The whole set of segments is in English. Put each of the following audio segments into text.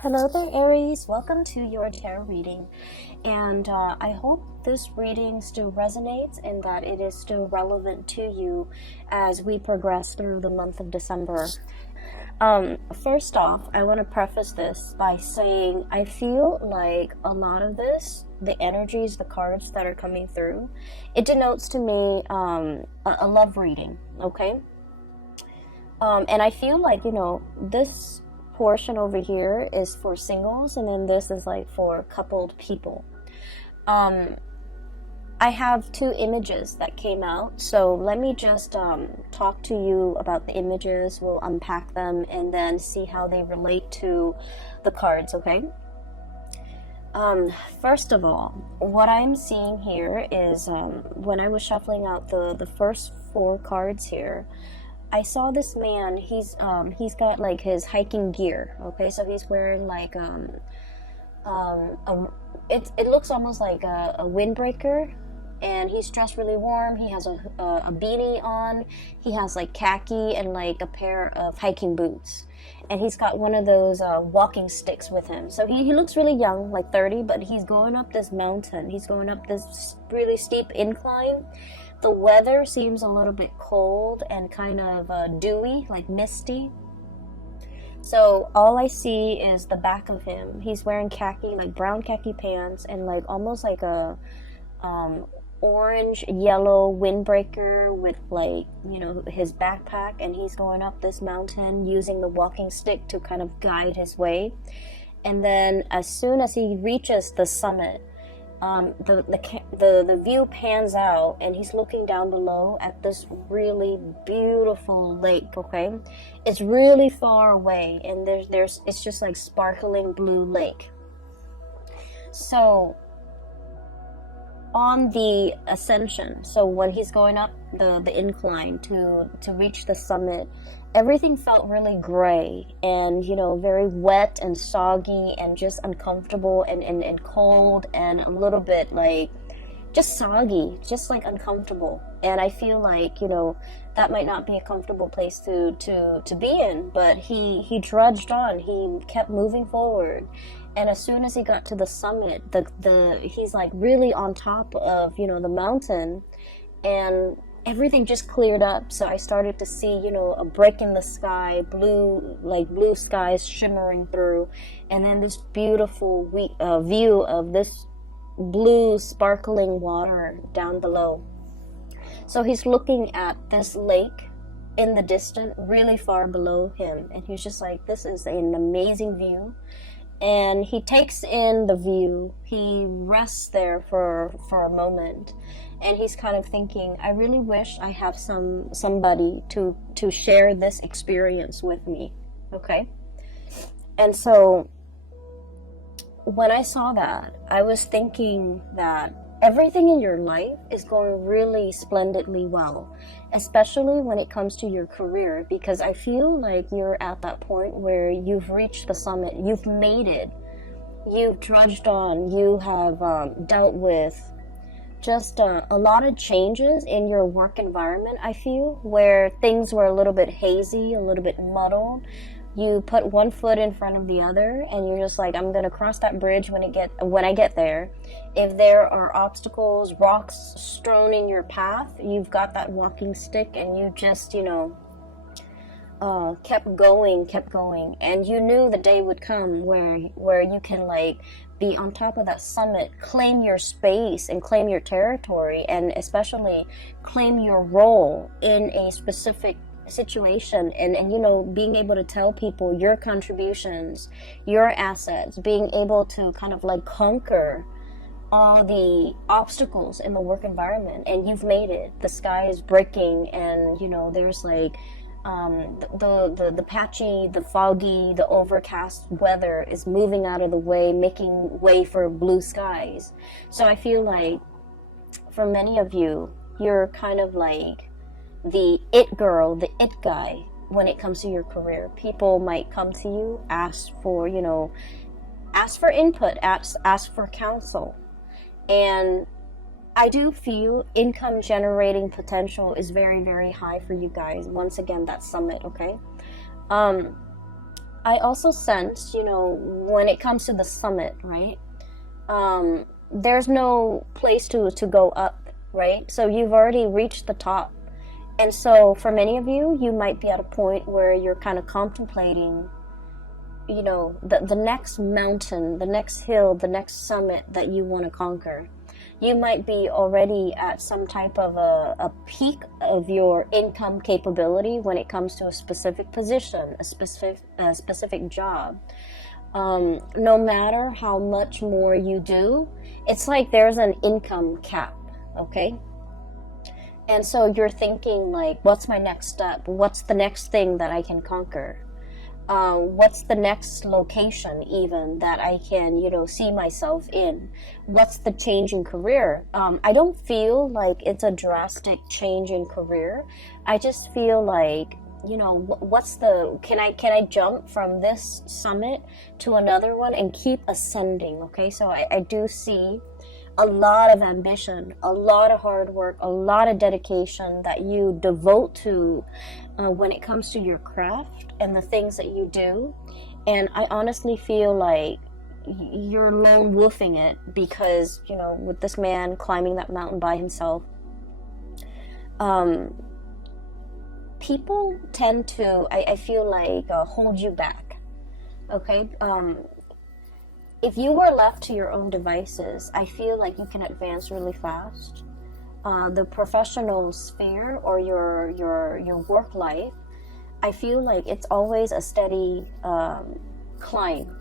Hello there, Aries. Welcome to your tarot reading. And I hope this reading still resonates and that it is still relevant to you as we progress through the month of December. First off, I want to preface this by saying I feel like a lot of this, the energies, the cards that are coming through, it denotes to me a love reading, okay? And I feel like, this portion over here is for singles, and then this is like for coupled people. I have two images that came out, so let me just talk to you about the images. We'll unpack them and then see how they relate to the cards, okay? First of all, what I'm seeing here is when I was shuffling out the first four cards here, I saw this man. He's got like his hiking gear. Okay, so he's wearing like it looks almost like a windbreaker, and he's dressed really warm. He has a beanie on. He has like khaki and like a pair of hiking boots, and he's got one of those walking sticks with him. So he looks really young, like 30, but he's going up this mountain. He's going up this really steep incline. The weather seems a little bit cold and kind of dewy, like misty. So all I see is the back of him. He's wearing khaki, like brown khaki pants, and like almost like a orange yellow windbreaker with like, his backpack, and he's going up this mountain using the walking stick to kind of guide his way. And then as soon as he reaches the summit, the view pans out, and he's looking down below at this really beautiful lake. Okay, it's really far away, and it's just like sparkling blue lake. So on the ascension, so when he's going up the incline to reach the summit, everything felt really gray and, very wet and soggy and just uncomfortable and cold and a little bit like just soggy, just like uncomfortable. And I feel like, that might not be a comfortable place to be in, but he trudged on. He kept moving forward. And as soon as he got to the summit, he's like really on top of, the mountain, and everything just cleared up. So I started to see, a break in the sky, blue skies shimmering through, and then this beautiful view of this blue sparkling water down below. So he's looking at this lake in the distance, really far below him, and he's just like, this is an amazing view. And he takes in the view. He rests there for a moment, and he's kind of thinking, I really wish I have somebody to share this experience with me. Okay? And so when I saw that, I was thinking that everything in your life is going really splendidly well, especially when it comes to your career, because I feel like you're at that point where you've reached the summit, you've made it, you've trudged on, you have dealt with just a lot of changes in your work environment. I feel where things were a little bit hazy, a little bit muddled. You put one foot in front of the other, and you're just like, I'm gonna cross that bridge when I get there. If there are obstacles, rocks strewn in your path, you've got that walking stick, and you just, kept going, and you knew the day would come where you can like be on top of that summit, claim your space and claim your territory, and especially claim your role in a specific situation, and being able to tell people your contributions, your assets, being able to kind of like conquer all the obstacles in the work environment. And you've made it. The sky is breaking, and there's like the patchy, the foggy, the overcast weather is moving out of the way, making way for blue skies. So I feel like for many of you, you're kind of like the it girl, the it guy when it comes to your career. People might come to you, ask for input, ask for counsel. And I do feel income generating potential is very, very high for you guys. Once again, that summit, okay? I also sense, when it comes to the summit, right? There's no place to go up, right? So you've already reached the top. And so for many of you, you might be at a point where you're kind of contemplating, the next mountain, the next hill, the next summit that you want to conquer. You might be already at some type of a peak of your income capability when it comes to a specific position, a specific job. No matter how much more you do, it's like there's an income cap, okay? And so you're thinking like, what's my next step? What's the next thing that I can conquer? What's the next location even that I can, see myself in? What's the change in career? I don't feel like it's a drastic change in career. I just feel like, can I jump from this summit to another one and keep ascending? Okay, so I do see a lot of ambition, a lot of hard work, a lot of dedication that you devote to when it comes to your craft and the things that you do. And I honestly feel like you're lone wolfing it because, with this man climbing that mountain by himself, people tend to, I feel like, hold you back. Okay? If you were left to your own devices, I feel like you can advance really fast. The professional sphere or your work life, I feel like it's always a steady climb,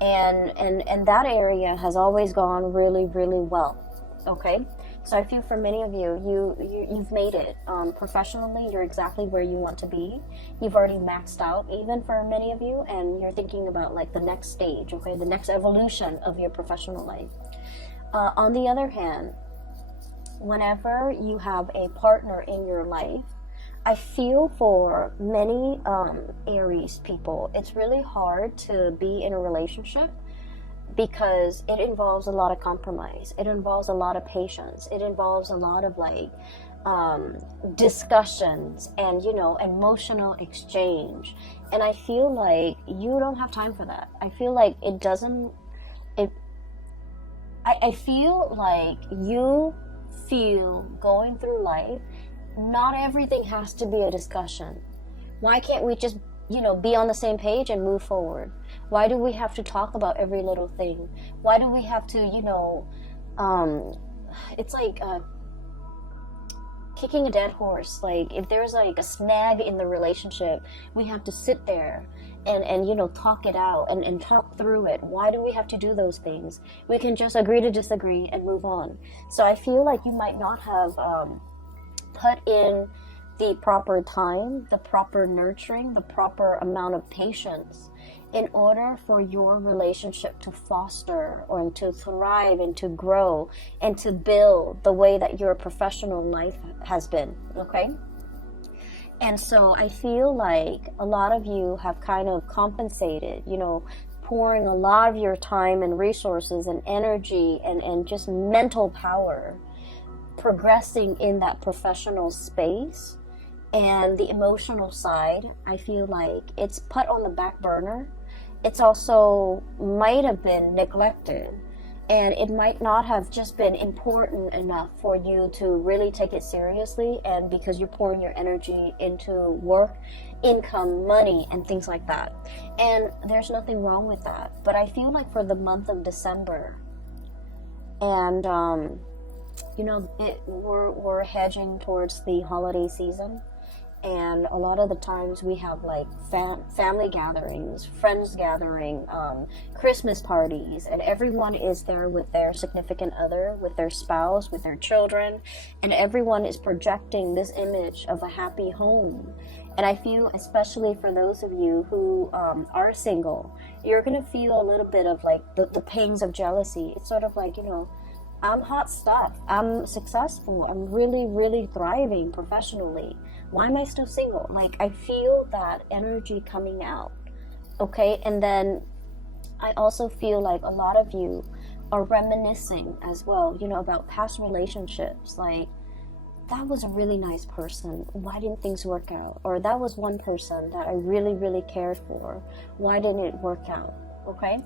and that area has always gone really, really well. Okay, so I feel for many of you've made it professionally. You're exactly where you want to be. You've already maxed out, even for many of you, and you're thinking about like the next stage, okay, the next evolution of your professional life. On the other hand, whenever you have a partner in your life, I feel for many Aries people, it's really hard to be in a relationship because it involves a lot of compromise. It involves a lot of patience. It involves a lot of discussions and, emotional exchange. And I feel like you don't have time for that. I feel like I feel like you feel going through life, not everything has to be a discussion. Why can't we just, be on the same page and move forward? Why do we have to talk about every little thing? Why do we have to, it's like kicking a dead horse. Like if there's like a snag in the relationship, we have to sit there and talk it out and talk through it. Why do we have to do those things? We can just agree to disagree and move on. So I feel like you might not have put in the proper time, the proper nurturing, the proper amount of patience in order for your relationship to foster or to thrive and to grow and to build the way that your professional life has been, okay? And so I feel like a lot of you have kind of compensated, pouring a lot of your time and resources and energy and just mental power progressing in that professional space, and the emotional side, I feel like it's put on the back burner. It's also might have been neglected, and it might not have just been important enough for you to really take it seriously, and because you're pouring your energy into work, income, money, and things like that. And there's nothing wrong with that. But I feel like for the month of December, and we're hedging towards the holiday season, and a lot of the times we have like family gatherings, friends gathering, Christmas parties, and everyone is there with their significant other, with their spouse, with their children, and everyone is projecting this image of a happy home. And I feel, especially for those of you who are single, you're gonna feel a little bit of like the pangs of jealousy. It's sort of like, I'm hot stuff. I'm successful. I'm really, really thriving professionally. Why am I still single? Like, I feel that energy coming out. Okay, and then I also feel like a lot of you are reminiscing as well, about past relationships. Like, that was a really nice person. Why didn't things work out? Or that was one person that I really, really cared for. Why didn't it work out? Okay?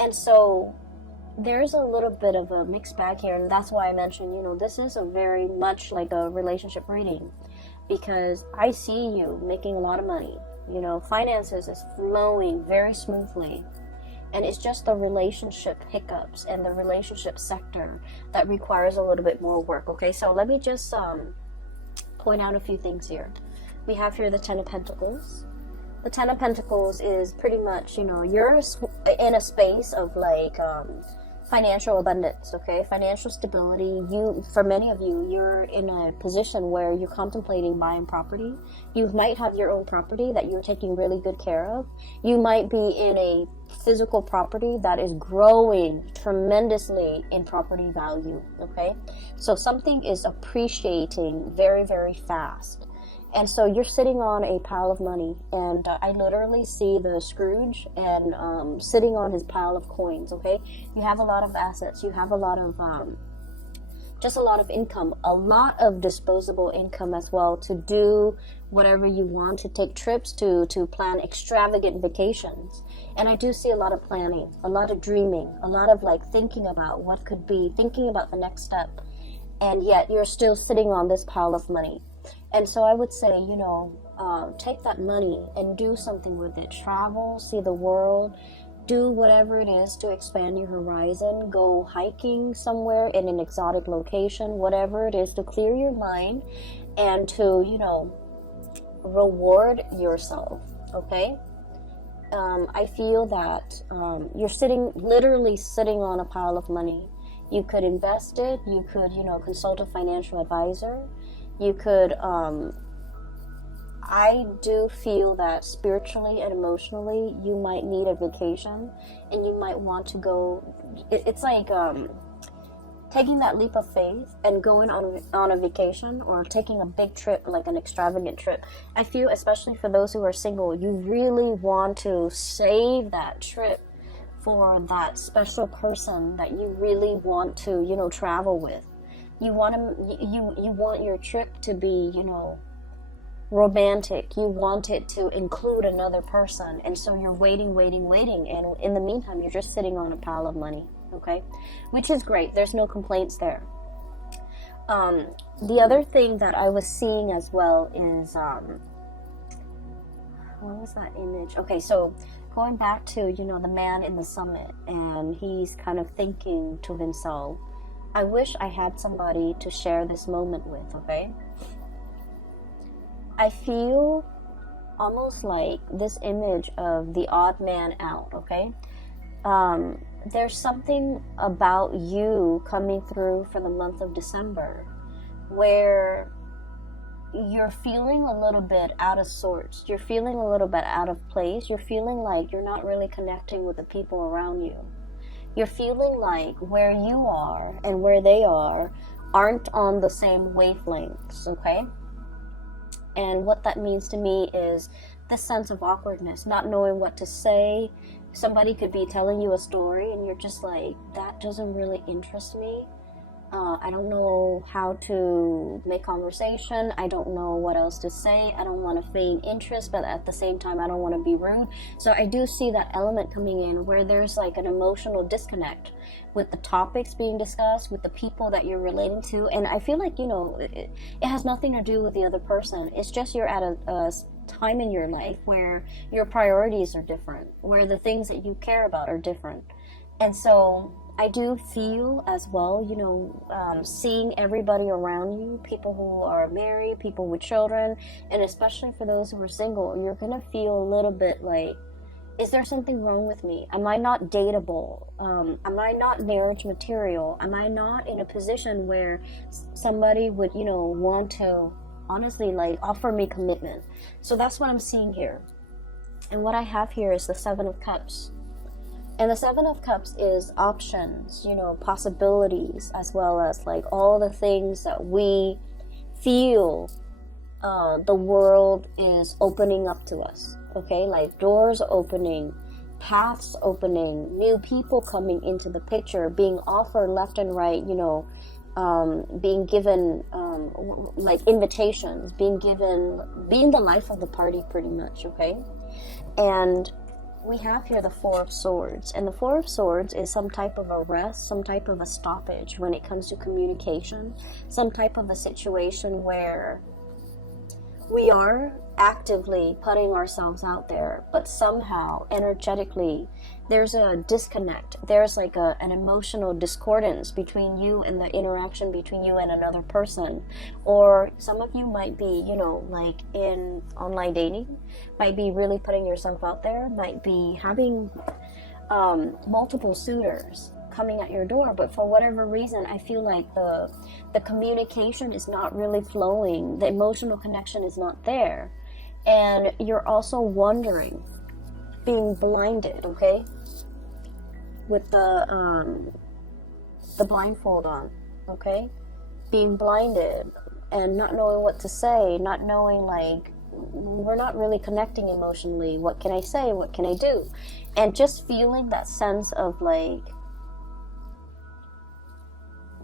And so there's a little bit of a mixed bag here, and that's why I mentioned, this is a very much like a relationship reading, because I see you making a lot of money. Finances is flowing very smoothly. And it's just the relationship hiccups and the relationship sector that requires a little bit more work. Okay, so let me just point out a few things here. We have here the Ten of Pentacles. The Ten of Pentacles is pretty much, you're in a space of like financial abundance, okay? Financial stability. For many of you, you're in a position where you're contemplating buying property. You might have your own property that you're taking really good care of. You might be in a physical property that is growing tremendously in property value, okay? So something is appreciating very, very fast. And so you're sitting on a pile of money, and I literally see the Scrooge and sitting on his pile of coins, okay? You have a lot of assets. You have a lot of, just a lot of income, a lot of disposable income as well to do whatever you want, to take trips, to plan extravagant vacations. And I do see a lot of planning, a lot of dreaming, a lot of like thinking about what could be, thinking about the next step. And yet you're still sitting on this pile of money. And so I would say, take that money and do something with it. Travel, see the world, do whatever it is to expand your horizon. Go hiking somewhere in an exotic location, whatever it is to clear your mind and to, reward yourself, okay? I feel that you're literally sitting on a pile of money. You could invest it. You could, consult a financial advisor. You could, I do feel that spiritually and emotionally, you might need a vacation, and you might want to go, it's like taking that leap of faith and going on a vacation, or taking a big trip, like an extravagant trip. I feel, especially for those who are single, you really want to save that trip for that special person that you really want to, travel with. You want your trip to be, romantic. You want it to include another person. And so you're waiting. And in the meantime, you're just sitting on a pile of money, okay? Which is great. There's no complaints there. The other thing that I was seeing as well is, what was that image? Okay, so going back to, the man in the summit, and he's kind of thinking to himself, I wish I had somebody to share this moment with, okay? I feel almost like this image of the odd man out, okay? There's something about you coming through for the month of December where you're feeling a little bit out of sorts. You're feeling a little bit out of place. You're feeling like you're not really connecting with the people around you. You're feeling like where you are and where they are aren't on the same wavelengths, okay? And what that means to me is this sense of awkwardness, not knowing what to say. Somebody could be telling you a story and you're just like, that doesn't really interest me. I don't know how to make conversation. I don't know what else to say. I don't want to feign interest, but at the same time, I don't want to be rude. So I do see that element coming in where there's like an emotional disconnect with the topics being discussed, with the people that you're relating to. And I feel like, it has nothing to do with the other person. It's just you're at a time in your life where your priorities are different, where the things that you care about are different. And so I do feel as well, seeing everybody around you, people who are married, people with children, and especially for those who are single, you're going to feel a little bit like, is there something wrong with me? Am I not dateable? Am I not marriage material? Am I not in a position where somebody would, want to honestly like offer me commitment? So that's what I'm seeing here. And what I have here is the Seven of Cups. And the Seven of Cups is options, possibilities, as well as like all the things that we feel the world is opening up to us, okay? Like doors opening, paths opening, new people coming into the picture, being offered left and right, being given like invitations, being the life of the party pretty much, okay? And we have here the Four of Swords, and the Four of Swords is some type of a rest, some type of a stoppage when it comes to communication, some type of a situation where we are actively putting ourselves out there, but somehow energetically there's a disconnect. There's like an emotional discordance between you and the interaction between you and another person. Or some of you might be, you know, like in online dating, might be really putting yourself out there, might be having multiple suitors coming at your door, but for whatever reason I feel like the communication is not really flowing, the emotional connection is not there, and you're also wondering, being blinded, okay, with the blindfold on, okay, being blinded and not knowing what to say, not knowing, like, we're not really connecting emotionally, what can I say, what can I do, and just feeling that sense of like,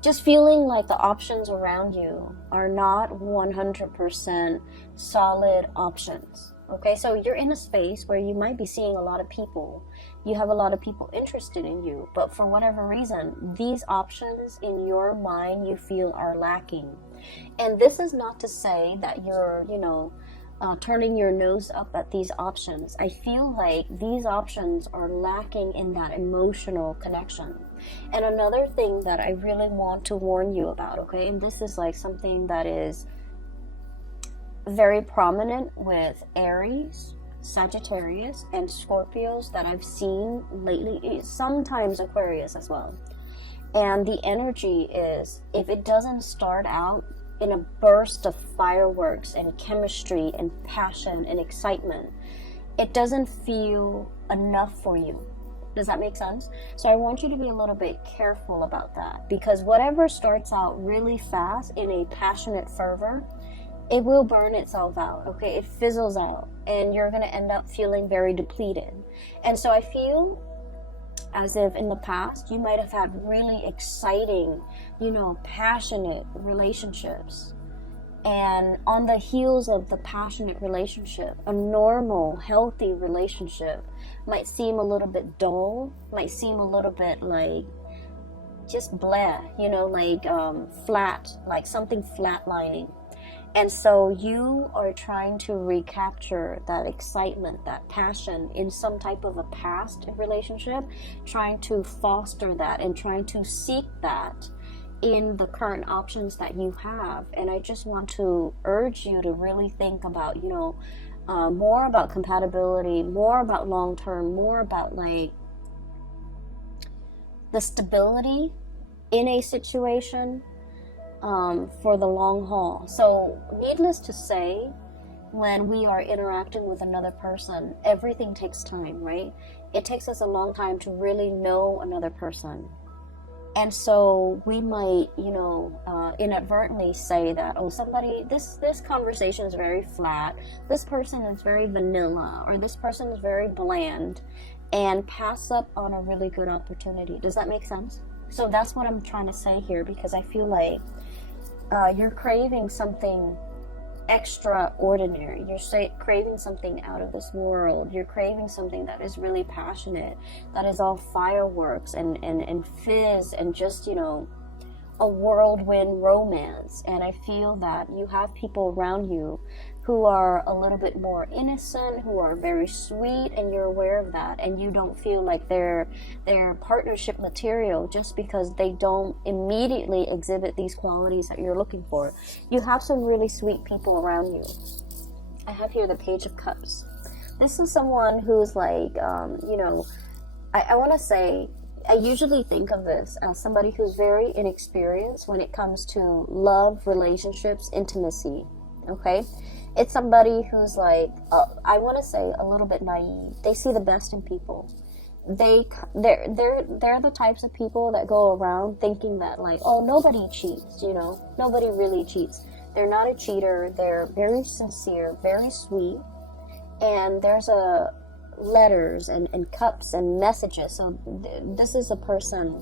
just feeling like the options around you are not 100% solid options. Okay, so you're in a space where you might be seeing a lot of people. You have a lot of people interested in you, but for whatever reason, these options in your mind you feel are lacking. And this is not to say that you're, you know, turning your nose up at these options. I feel like these options are lacking in that emotional connection. And another thing that I really want to warn you about, okay, and this is like something that is very prominent with Aries, Sagittarius, and Scorpios that I've seen lately, sometimes Aquarius as well. And the energy is, if it doesn't start out in a burst of fireworks and chemistry and passion and excitement, it doesn't feel enough for you. Does that make sense? So I want you to be a little bit careful about that, because whatever starts out really fast in a passionate fervor, it will burn itself out, okay? It fizzles out, and you're going to end up feeling very depleted. And so I feel as if in the past you might have had really exciting, you know, passionate relationships, and on the heels of the passionate relationship, a normal, healthy relationship might seem a little bit dull, might seem a little bit like just blah, you know, like flat, like something flatlining. And so you are trying to recapture that excitement, that passion in some type of a past relationship, trying to foster that and trying to seek that in the current options that you have. And I just want to urge you to really think about, you know, more about compatibility, more about long-term, more about like the stability in a situation, for the long haul. So needless to say, when we are interacting with another person, everything takes time, right? It takes us a long time to really know another person. And so we might, you know, inadvertently say that, oh, somebody, this conversation is very flat, this person is very vanilla, or this person is very bland, and pass up on a really good opportunity. Does that make sense? So that's what I'm trying to say here, because I feel like you're craving something extraordinary. You're craving something out of this world. You're craving something that is really passionate, that is all fireworks and fizz and just, you know, a whirlwind romance. And I feel that you have people around you who are a little bit more innocent, who are very sweet, and you're aware of that, and you don't feel like they're partnership material just because they don't immediately exhibit these qualities that you're looking for. You have some really sweet people around you. I have here the Page of Cups. This is someone who's like, you know, I want to say, I usually think of this as somebody who's very inexperienced when it comes to love, relationships, intimacy, okay? It's somebody who's like, I want to say a little bit naive. They see the best in people. They're the types of people that go around thinking that like, oh, nobody cheats, you know, nobody really cheats. They're not a cheater. They're very sincere, very sweet, and there's letters and cups and messages. So this is a person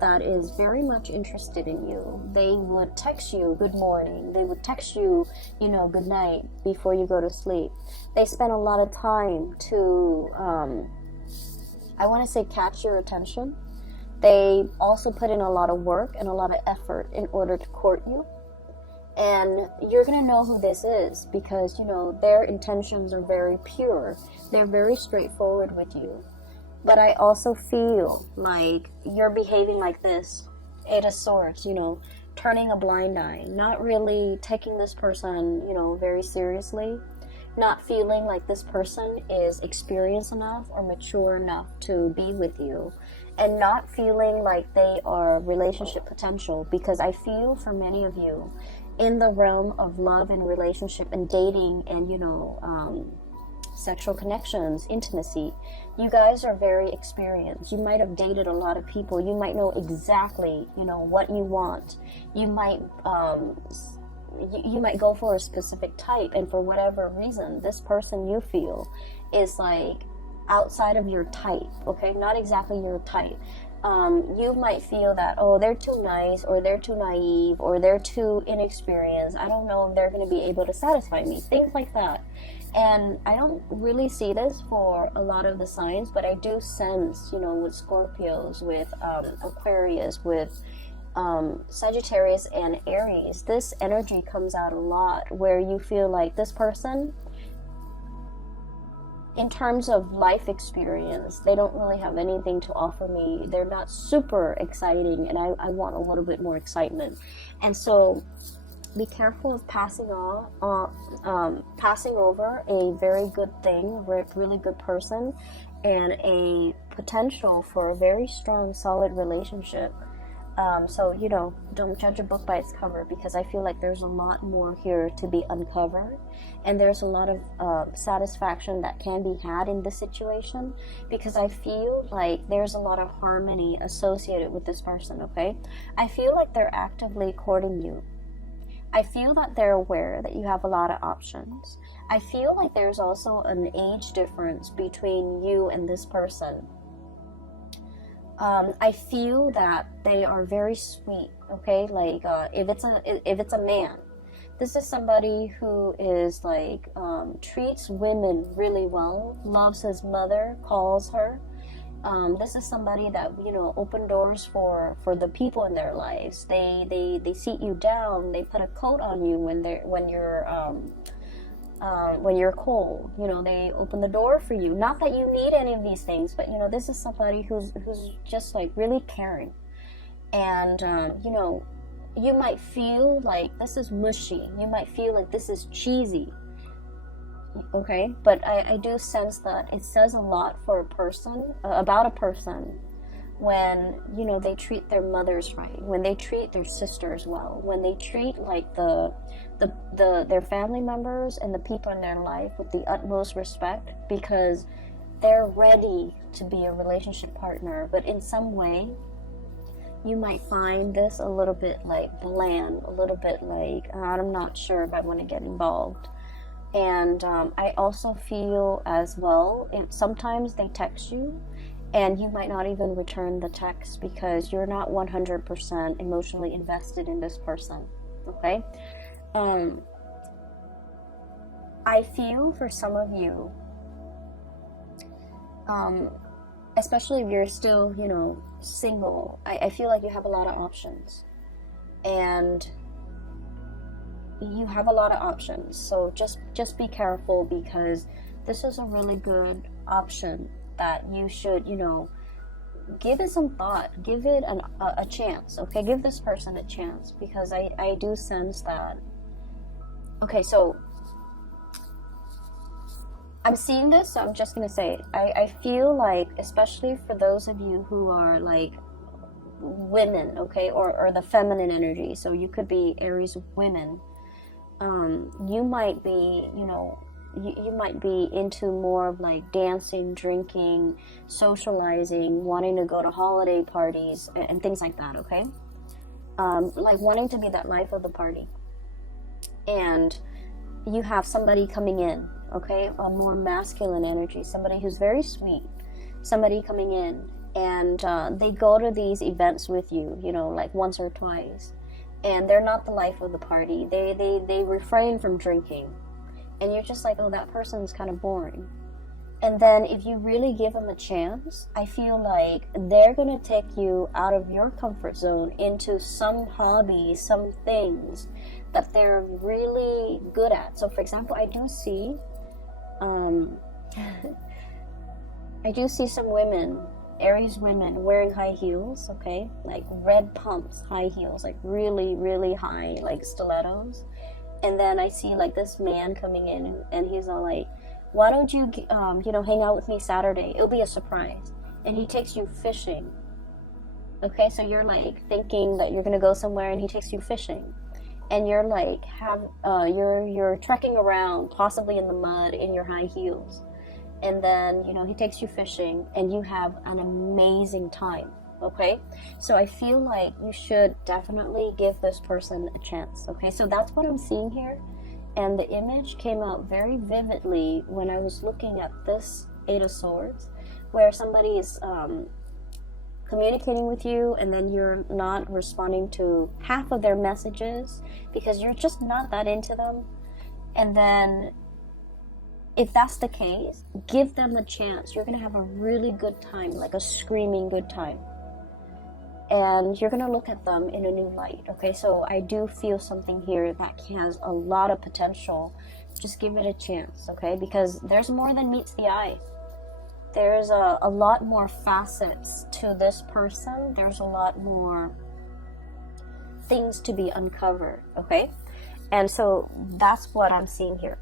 that is very much interested in you. They would text you good morning. They would text you, you know, good night before you go to sleep. They spend a lot of time to, I want to say, catch your attention. They also put in a lot of work and a lot of effort in order to court you. And you're going to know who this is because, you know, their intentions are very pure. They're very straightforward with you. But I also feel like you're behaving like this, Eight of Swords, you know, turning a blind eye, not really taking this person, you know, very seriously, not feeling like this person is experienced enough or mature enough to be with you, and not feeling like they are relationship potential, because I feel for many of you in the realm of love and relationship and dating and, you know, sexual connections, intimacy, you guys are very experienced. You might have dated a lot of people. You might know exactly, you know, what you want. You might you might go for a specific type, and for whatever reason this person you feel is like outside of your type, okay, not exactly your type. You might feel that, oh, they're too nice, or they're too naive, or they're too inexperienced. I don't know if they're going to be able to satisfy me, things like that. And I don't really see this for a lot of the signs, but I do sense, you know, with Scorpios, with Aquarius, with Sagittarius and Aries, this energy comes out a lot where you feel like this person, in terms of life experience, they don't really have anything to offer me. They're not super exciting, and I want a little bit more excitement. And so be careful of passing over a very good thing, really good person, and a potential for a very strong, solid relationship. So, you know, don't judge a book by its cover, because I feel like there's a lot more here to be uncovered, and there's a lot of satisfaction that can be had in this situation, because I feel like there's a lot of harmony associated with this person, okay? I feel like they're actively courting you. I feel that they're aware that you have a lot of options. I feel like there's also an age difference between you and this person. I feel that they are very sweet, okay? Like, if it's a man, this is somebody who is like, treats women really well, loves his mother, calls her. This is somebody that, you know, open doors for the people in their lives. They seat you down. They put a coat on you when you're cold. You know, they open the door for you. Not that you need any of these things, but, you know, this is somebody who's just like really caring. And you know, you might feel like this is mushy. You might feel like this is cheesy. Okay, but I do sense that it says a lot for a person, about a person, when, you know, they treat their mothers right, when they treat their sisters well, when they treat like their family members and the people in their life with the utmost respect, because they're ready to be a relationship partner. But in some way, you might find this a little bit like bland, a little bit like, I'm not sure if I want to get involved. And I also feel as well, sometimes they text you and you might not even return the text because you're not 100% emotionally invested in this person, okay? I feel for some of you, especially if you're still, you know, single, I feel like you have a lot of options. And you have a lot of options, so just be careful, because this is a really good option that you should, you know, give it some thought, give it a chance, okay? Give this person a chance, because I do sense that. Okay, so I'm seeing this, so I'm just gonna say it. I feel like, especially for those of you who are like women, okay, or the feminine energy, so you could be Aries women, you might be, you know, you might be into more of like dancing, drinking, socializing, wanting to go to holiday parties and things like that, okay? Like wanting to be that life of the party. And you have somebody coming in, okay? A more masculine energy, somebody who's very sweet, somebody coming in, and they go to these events with you, you know, like once or twice, and they're not the life of the party. They refrain from drinking, and you're just like, oh, that person's kind of boring. And then if you really give them a chance, I feel like they're going to take you out of your comfort zone into some hobby, some things that they're really good at. So for example, I do see some women, Aries women, wearing high heels, okay? Like red pumps, high heels, like really, really high, like stilettos. And then I see like this man coming in, and he's all like, why don't you, hang out with me Saturday? It'll be a surprise. And he takes you fishing. Okay, so you're like thinking that you're gonna go somewhere, and he takes you fishing. And you're like, you're trekking around, possibly in the mud, in your high heels. And then, he takes you fishing, and you have an amazing time. Okay, so I feel like you should definitely give this person a chance. Okay, so that's what I'm seeing here. And the image came out very vividly when I was looking at this Eight of Swords, where somebody is communicating with you, and then you're not responding to half of their messages because you're just not that into them. And then if that's the case, give them a chance. You're going to have a really good time, like a screaming good time. And you're going to look at them in a new light, okay? So I do feel something here that has a lot of potential. Just give it a chance, okay? Because there's more than meets the eye. There's a lot more facets to this person. There's a lot more things to be uncovered, okay? And so that's what I'm seeing here.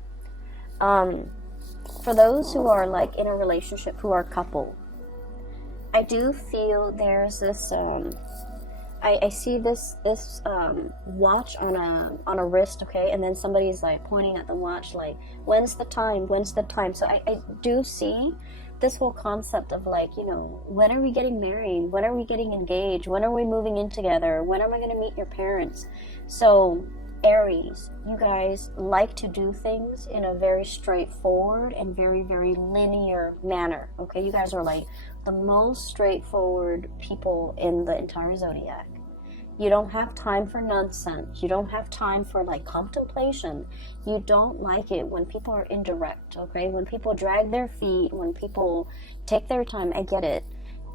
For those who are like in a relationship, who are couple, I do feel there's this, I see this watch on a wrist, okay, and then somebody's like pointing at the watch like, when's the time, so I do see this whole concept of like, when are we getting married, when are we getting engaged, when are we moving in together, when am I going to meet your parents? So Aries, you guys like to do things in a very straightforward and very, very linear manner, okay? You guys are like the most straightforward people in the entire zodiac. You don't have time for nonsense. You don't have time for like contemplation. You don't like it when people are indirect, okay? When people drag their feet, when people take their time, I get it.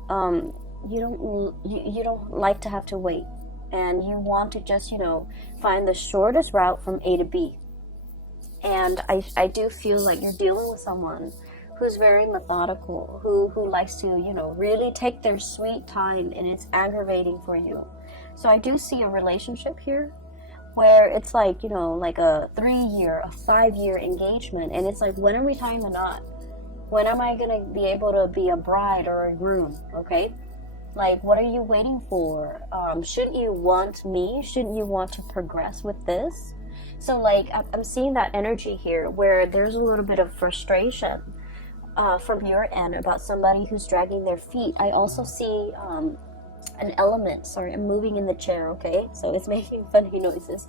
You don't like to have to wait. And you want to just, find the shortest route from A to B. And I do feel like you're dealing with someone who's very methodical, who likes to, really take their sweet time, and it's aggravating for you. So I do see a relationship here where it's like, like a 3-year, a 5-year engagement, and it's like, when are we tying the knot? When am I going to be able to be a bride or a groom, okay? Like, what are you waiting for? Shouldn't you want me? Shouldn't you want to progress with this? So, like, I'm seeing that energy here where there's a little bit of frustration from your end about somebody who's dragging their feet. I also see an element. Sorry, I'm moving in the chair, okay? So it's making funny noises.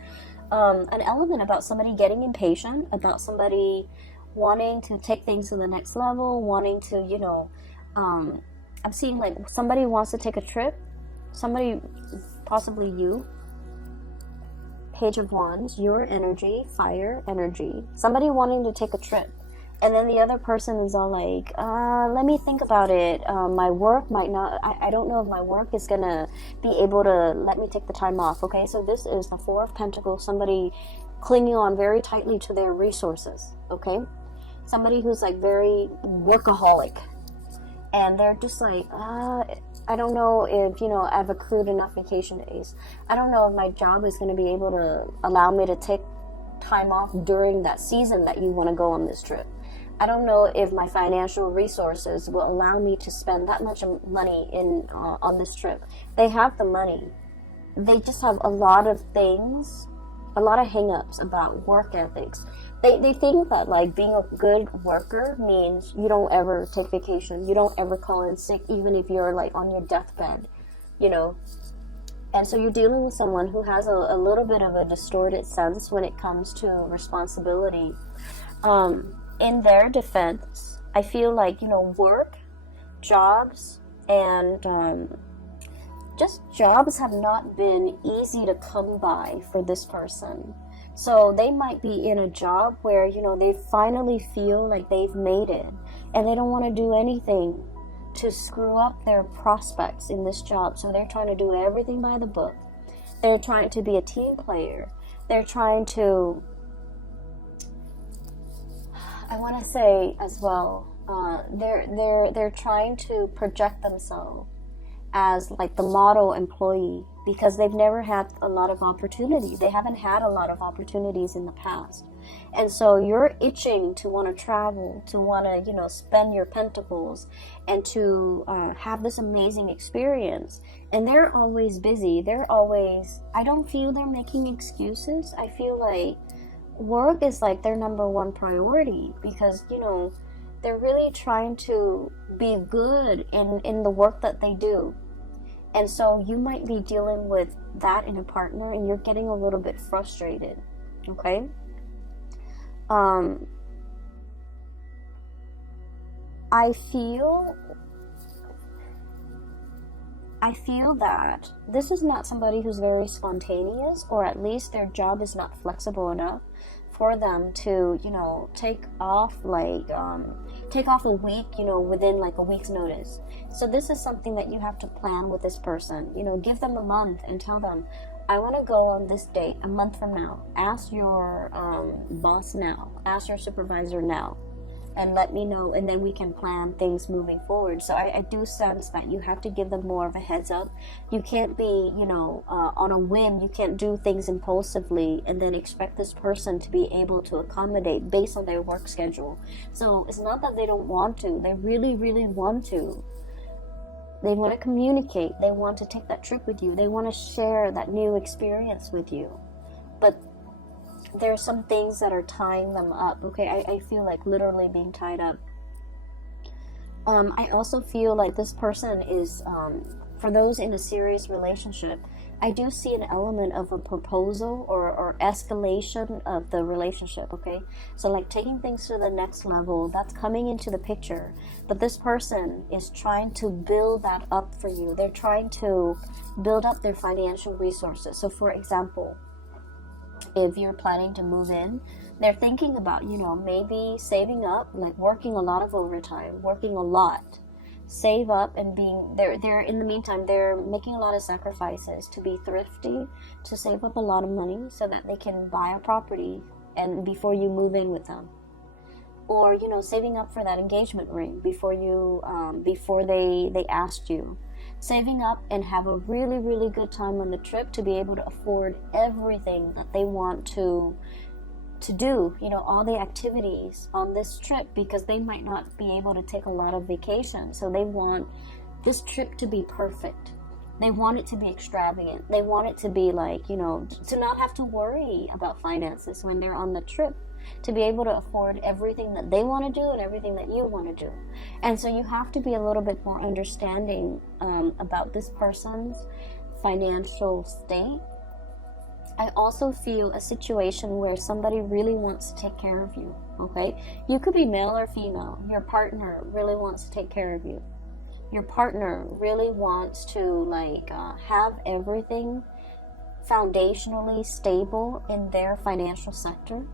An element about somebody getting impatient, about somebody wanting to take things to the next level, wanting to, I'm seeing like somebody wants to take a trip, somebody, possibly you, Page of Wands, your energy, fire energy, somebody wanting to take a trip, and then the other person is all like, let me think about it, my work might not, I don't know if my work is gonna be able to let me take the time off, okay? So this is the Four of Pentacles, somebody clinging on very tightly to their resources, okay? Somebody who's like very workaholic. And they're just like, I don't know if, I've accrued enough vacation days. I don't know if my job is going to be able to allow me to take time off during that season that you want to go on this trip. I don't know if my financial resources will allow me to spend that much money on this trip. They have the money. They just have a lot of things, a lot of hang-ups about work ethics. They think that like being a good worker means you don't ever take vacation, you don't ever call in sick, even if you're like on your deathbed, And so you're dealing with someone who has a little bit of a distorted sense when it comes to responsibility. In their defense, I feel like, work, jobs, And just jobs have not been easy to come by for this person. So they might be in a job where, you know, they finally feel like they've made it, and they don't want to do anything to screw up their prospects in this job. So they're trying to do everything by the book. They're trying to be a team player. They're trying to, I want to say as well, they're trying to project themselves as like the model employee, because they've never had a lot of opportunity. They haven't had a lot of opportunities in the past. And so you're itching to want to travel, to want to, you know, spend your pentacles and to have this amazing experience. And they're always busy. They're always, I don't feel they're making excuses. I feel like work is like their number one priority, because, you know, they're really trying to be good in the work that they do. And so you might be dealing with that in a partner, and you're getting a little bit frustrated, okay? I feel that this is not somebody who's very spontaneous, or at least their job is not flexible enough for them to, you know, take off a week, you know, within like a week's notice. So this is something that you have to plan with this person. You know, give them a month and tell them, I want to go on this date a month from now. Ask your boss now. Ask your supervisor now. And let me know, and then we can plan things moving forward. So I do sense that you have to give them more of a heads up. You can't be, you know, on a whim. You can't do things impulsively and then expect this person to be able to accommodate based on their work schedule. So it's not that they don't want to. They really, really want to. They want to communicate. They want to take that trip with you. They want to share that new experience with you. But there are some things that are tying them up, okay? I feel like literally being tied up. I also feel like this person is, for those in a serious relationship, I do see an element of a proposal or escalation of the relationship, okay? So like taking things to the next level, that's coming into the picture. But this person is trying to build that up for you. They're trying to build up their financial resources. So for example, if you're planning to move in, they're thinking about, you know, maybe saving up, like working a lot of overtime, working a lot, save up, and being they're in the meantime, they're making a lot of sacrifices to be thrifty, to save up a lot of money so that they can buy a property and before you move in with them. Or, you know, saving up for that engagement ring before you before they asked you. Saving up and have a really, really good time on the trip to be able to afford everything that they want to do, you know, all the activities on this trip, because they might not be able to take a lot of vacation. So they want this trip to be perfect. They want it to be extravagant. They want it to be like, you know, to not have to worry about finances when they're on the trip, to be able to afford everything that they want to do and everything that you want to do. And so you have to be a little bit more understanding about this person's financial state. I also feel a situation where somebody really wants to take care of you, okay? You could be male or female. Your partner really wants to take care of you. Your partner really wants to like have everything foundationally stable in their financial sector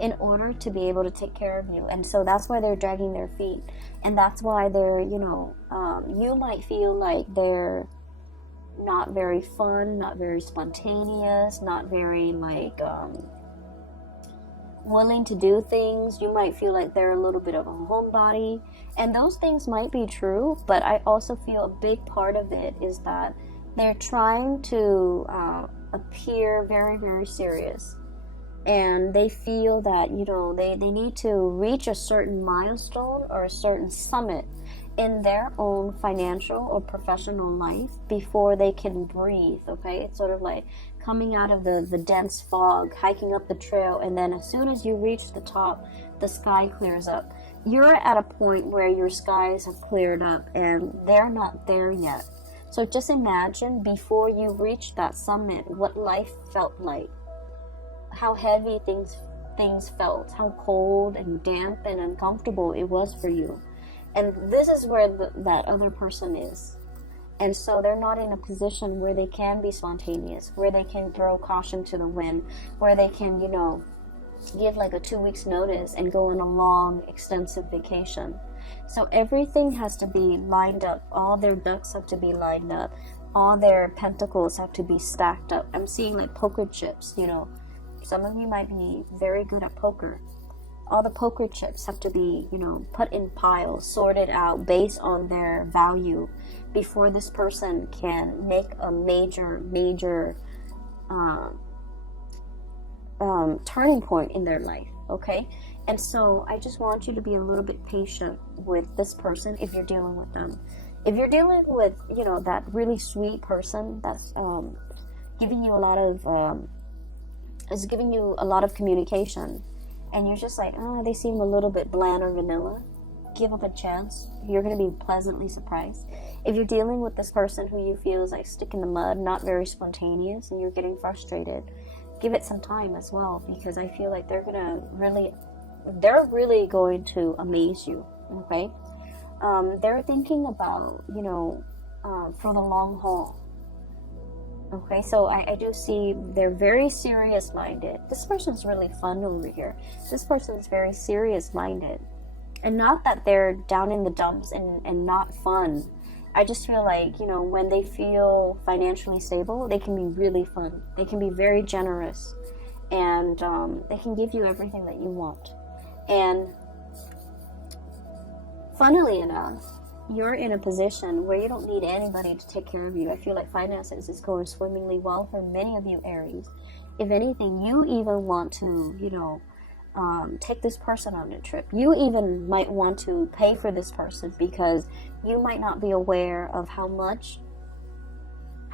in order to be able to take care of you. And so that's why they're dragging their feet. And that's why they're, you know, you might feel like they're not very fun, not very spontaneous, not very like willing to do things. You might feel like they're a little bit of a homebody, and those things might be true, but I also feel a big part of it is that they're trying to appear very, very serious, and they feel that, you know, they need to reach a certain milestone or a certain summit in their own financial or professional life before they can breathe, okay? It's sort of like coming out of the dense fog, hiking up the trail, and then as soon as you reach the top, the sky clears up. You're at a point where your skies have cleared up and they're not there yet. So just imagine before you reach that summit, what life felt like, how heavy things felt, how cold and damp and uncomfortable it was for you. And this is where that other person is. And so they're not in a position where they can be spontaneous, where they can throw caution to the wind, where they can, you know, give like a 2 weeks notice and go on a long, extensive vacation. So everything has to be lined up. All their ducks have to be lined up. All their pentacles have to be stacked up. I'm seeing like poker chips, you know. Some of you might be very good at poker. All the poker chips have to be, you know, put in piles, sorted out based on their value before this person can make a major turning point in their life, okay? And so I just want you to be a little bit patient with this person if you're dealing with them. If you're dealing with, you know, that really sweet person that's giving you a lot of is giving you a lot of communication, and you're just like, oh, they seem a little bit bland or vanilla, give them a chance. You're going to be pleasantly surprised. If you're dealing with this person who you feel is like stick in the mud, not very spontaneous, and you're getting frustrated, give it some time as well, because I feel like they're really going to amaze you, okay? They're thinking about, you know, for the long haul. Okay, so I do see they're very serious-minded. This person's really fun over here. This person's very serious-minded. And not that they're down in the dumps and not fun. I just feel like, you know, when they feel financially stable, they can be really fun. They can be very generous. And they can give you everything that you want. And funnily enough, you're in a position where you don't need anybody to take care of you. I feel like finances is going swimmingly well for many of you Aries. If anything, you even want to, you know, take this person on a trip. You even might want to pay for this person because you might not be aware of how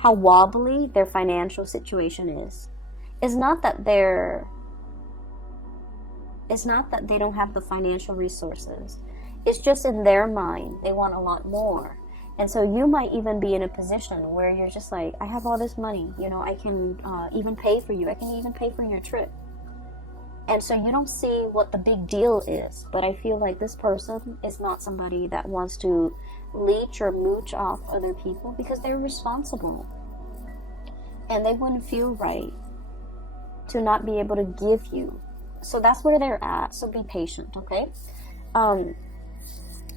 wobbly their financial situation is. It's not that they don't have the financial resources. It's just in their mind, they want a lot more. And so you might even be in a position where you're just like, I have all this money, you know, I can even pay for you. I can even pay for your trip. And so you don't see what the big deal is. But I feel like this person is not somebody that wants to leech or mooch off other people because they're responsible. And they wouldn't feel right to not be able to give you. So that's where they're at. So be patient, okay?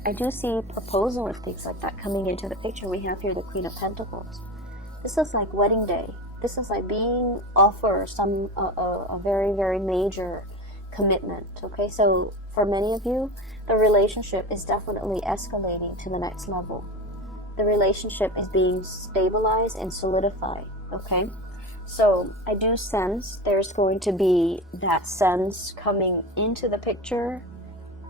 I do see proposal and things like that coming into the picture. We have here the Queen of Pentacles. This is like wedding day. This is like being offered a very, very major commitment. Okay, so for many of you, the relationship is definitely escalating to the next level. The relationship is being stabilized and solidified. Okay, so I do sense there's going to be that sense coming into the picture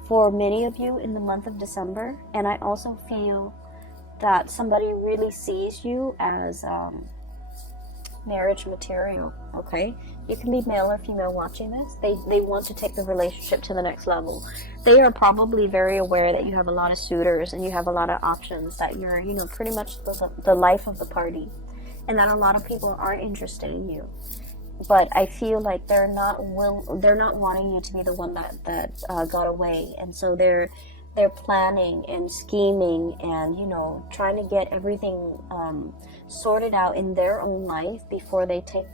for many of you in the month of December. And I also feel that somebody really sees you as marriage material, okay? You can be male or female watching this. They want to take the relationship to the next level. They are probably very aware that you have a lot of suitors and you have a lot of options, that you're, you know, pretty much the life of the party, and that a lot of people aren't interested in you. But I feel like they're not wanting you to be the one that got away, and so they're planning and scheming and, you know, trying to get everything sorted out in their own life before they take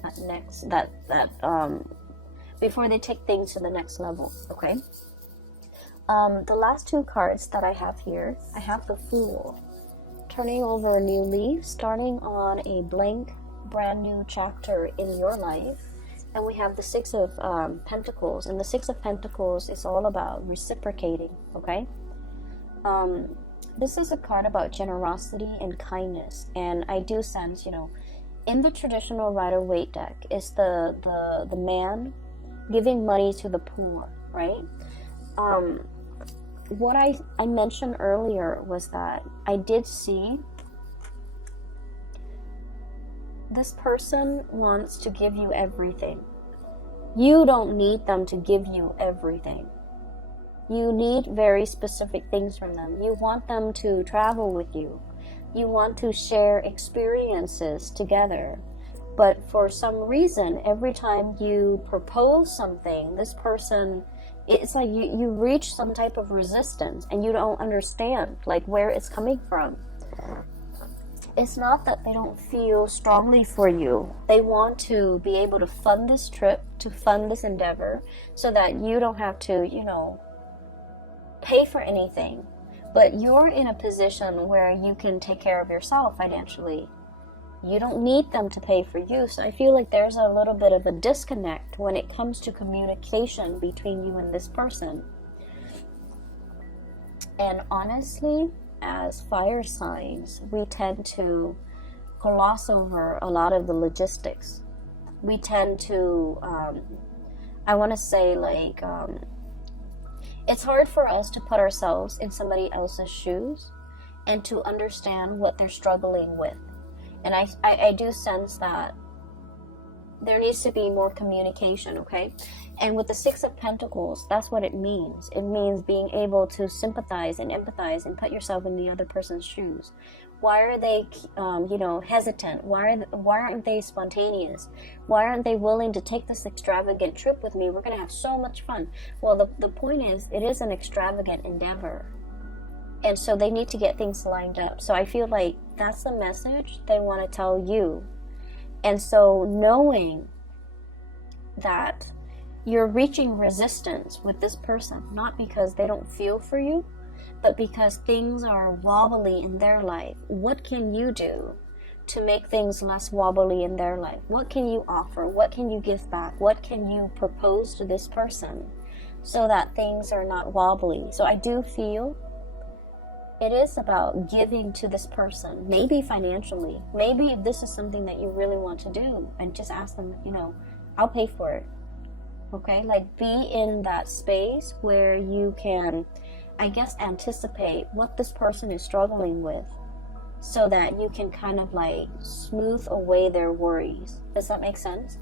before they take things to the next level. Okay. The last two cards that I have here, I have the Fool, turning over a new leaf, starting on a blank brand new chapter in your life. And we have the Six of Pentacles, and the Six of Pentacles is all about reciprocating. Okay, this is a card about generosity and kindness, and I do sense, you know, in the traditional Rider-Waite deck is the man giving money to the poor, right? What I mentioned earlier was that I did see this person wants to give you everything. You don't need them to give you everything. You need very specific things from them. You want them to travel with you. You want to share experiences together. But for some reason, every time you propose something, this person, it's like you reach some type of resistance and you don't understand like where it's coming from. it's not that they don't feel strongly for you. They want to be able to fund this trip, to fund this endeavor, so that you don't have to, you know, pay for anything. But you're in a position where you can take care of yourself financially. You don't need them to pay for you. So I feel like there's a little bit of a disconnect when it comes to communication between you and this person. And honestly, as fire signs, we tend to gloss over a lot of the logistics. We tend to, I want to say, like, it's hard for us to put ourselves in somebody else's shoes and to understand what they're struggling with. And I do sense that there needs to be more communication, okay? And with the Six of Pentacles, that's what it means. It means being able to sympathize and empathize and put yourself in the other person's shoes. Why are they, hesitant? Why aren't they spontaneous? Why aren't they willing to take this extravagant trip with me? We're going to have so much fun. Well, the point is, it is an extravagant endeavor. And so they need to get things lined up. So I feel like that's the message they want to tell you. And so knowing that you're reaching resistance with this person, not because they don't feel for you, but because things are wobbly in their life. What can you do to make things less wobbly in their life? What can you offer? What can you give back? What can you propose to this person so that things are not wobbly? So I do feel it is about giving to this person, maybe financially. Maybe if this is something that you really want to do, and just ask them, I'll pay for it. Okay? Like, be in that space where you can, I guess, anticipate what this person is struggling with so that you can kind of like smooth away their worries. Does that make sense?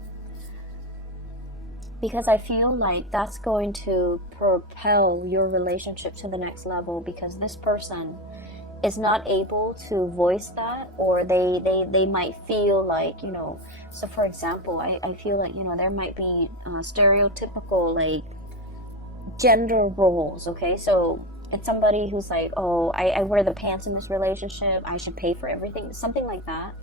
Because I feel like that's going to propel your relationship to the next level, because this person is not able to voice that, or they might feel like, so for example, I feel like, there might be stereotypical like gender roles, okay? So it's somebody who's like, oh, I wear the pants in this relationship, I should pay for everything, something like that.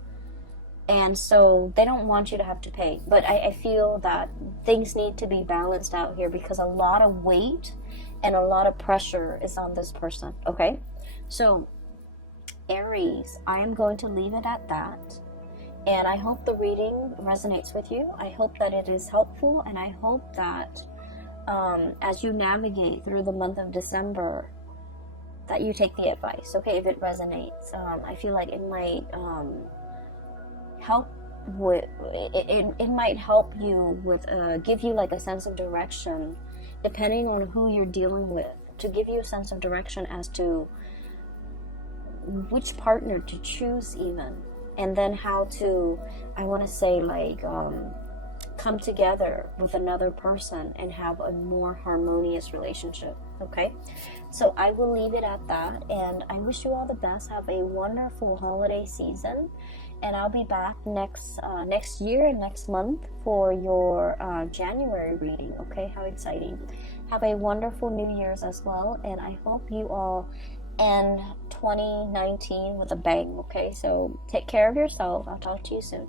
And so they don't want you to have to pay. But I feel that things need to be balanced out here, because a lot of weight and a lot of pressure is on this person, okay? So, Aries, I am going to leave it at that. And I hope the reading resonates with you. I hope that it is helpful. And I hope that as you navigate through the month of December, that you take the advice, okay, if it resonates. I feel like it might... help with it might help you with give you like a sense of direction, depending on who you're dealing with, to give you a sense of direction as to which partner to choose even, and then how to, I want to say, like come together with another person and have a more harmonious relationship. Okay, so I will leave it at that, and I wish you all the best. Have a wonderful holiday season. And I'll be back next year and next month for your January reading. Okay, how exciting. Have a wonderful New Year's as well. And I hope you all end 2019 with a bang. Okay, so take care of yourself. I'll talk to you soon.